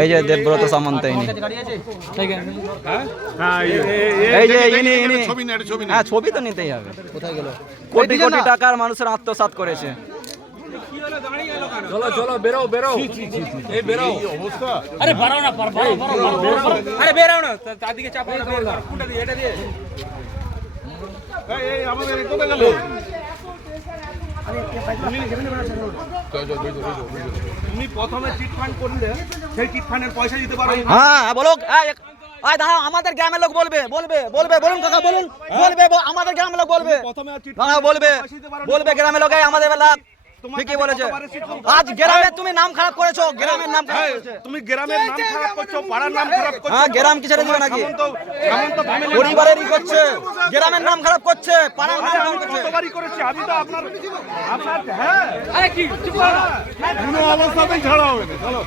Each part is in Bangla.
এই যে দেবব্রত সামন্ত ইনি, এই যে ইনি হ্যাঁ, ছবি তো নিতেই হবে। কোটি কোটি টাকার মানুষের আত্মসাৎ করেছে। চলো চলো বেরো বেরো, এই বেরো অবস্থা। আরে বাড়াও না, আরে বেরাও না, চারদিকে চাপাও না, ফুটা দিয়ে এটা দিয়ে। এই আমাদের কোথায় গেল? তুমি প্রথমে চিট ফান্ড করলে সেই চিট ফান্ডের পয়সা দিতে পারো। হ্যাঁ বলো, আয় দাঁড়াও, আমাদের গ্রামের লোক বলবে বলবে বলবে বলুন কাকা বলুন, বলবে আমাদের গ্রামের লোক বলবে, বলবে বলবে গ্রামের লোক আমাদের বেলা ঠিকই বলেছে। আজ গ্রামে তুমি নাম খারাপ করেছো, গ্রামের নাম খারাপ করেছো, তুমি গ্রামের নাম খারাপ করছো, পাড়ার নাম খারাপ করছো। হ্যাঁ, গ্রাম কি ছেড়ে দিবে নাকি? পরিবারেরই করছে, গ্রামের নাম খারাপ করছে, পাড়ার নাম খারাপ করছে। কতবারই করেছি আমি তো আপনার হ্যাঁ, আরে কি চুপ করো, কোনো অবস্থাতেই ছাড়া হবে না। চলো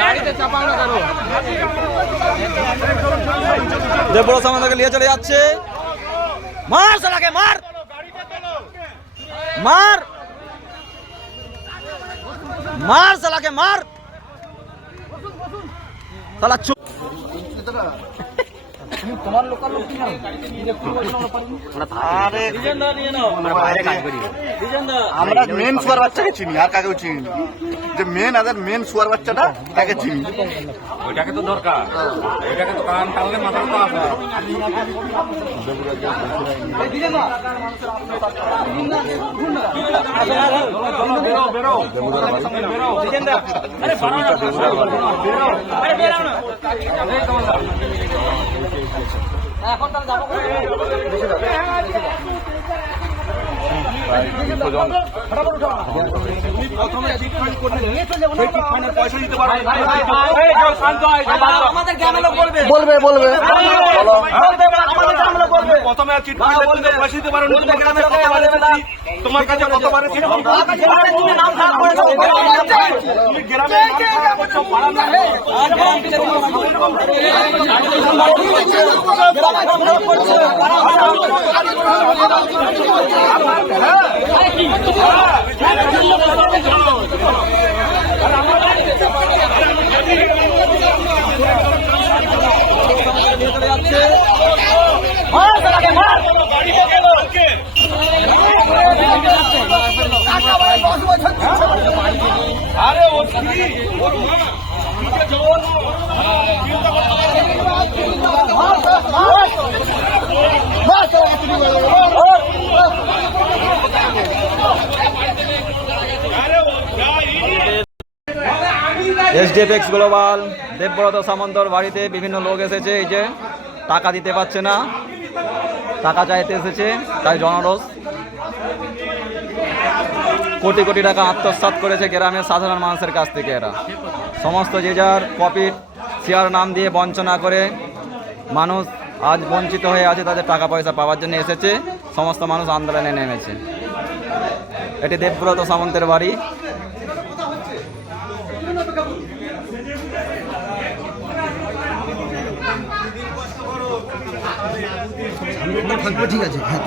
গাড়িতে চাপাও না কেন? দেবব্রত সামন্তকে নিয়ে চলে যাচ্ছে। মার শালাকে, মার মার মার শালাকে, মার শালা। চুপ, তোমার লোকাল লোক কি না? আমরা মেন সুয়ার বাচ্চাকে চিনি, আর কাকেও চিনি না। যে মেন আদের মেন সুয়ার বাচ্চাটা তাকে চিনি। ওইটাকে তো দরকার, ওইটাকে তো কান টানলে মাথা তো আসে। বেরো বেরো বেরো, আরে বাড়াও না, বেরো, আরে বেরো না। এখন তাহলে যাবো আমাদের গ্রামের লোক বলবে বলবে বলবে আমাদের গ্রামের লোক বলবে। প্রথমে চিট ফান্ডে পয়সা দিতে পারো, তোমার কাছে কতবার তুমি নাম খারাপ করেছো, তুমি গ্রামে নাম খারাপ করছো, পাড়ার নাম SDFX গ্লোবাল দেবব্রত সামন্তর বাড়িতে বিভিন্ন লোক এসেছে। এই যে টাকা দিতে পারছে না, টাকা চাইতে এসেছে, তাই জনরোষ। কোটি কোটি টাকা আত্মসাৎ করেছে গ্রামের সাধারণ মানুষের কাছ থেকে এরা। সমস্ত যে যার প্রফিট শেয়ার নাম দিয়ে বঞ্চনা করে মানুষ আজ বঞ্চিত হয়ে আছে, তাদের টাকা পয়সা পাওয়ার জন্য এসেছে। সমস্ত মানুষ আন্দোলনে নেমেছে। এটি দেবব্রত সামন্তের বাড়ি। ঠিক আছে, হ্যাঁ।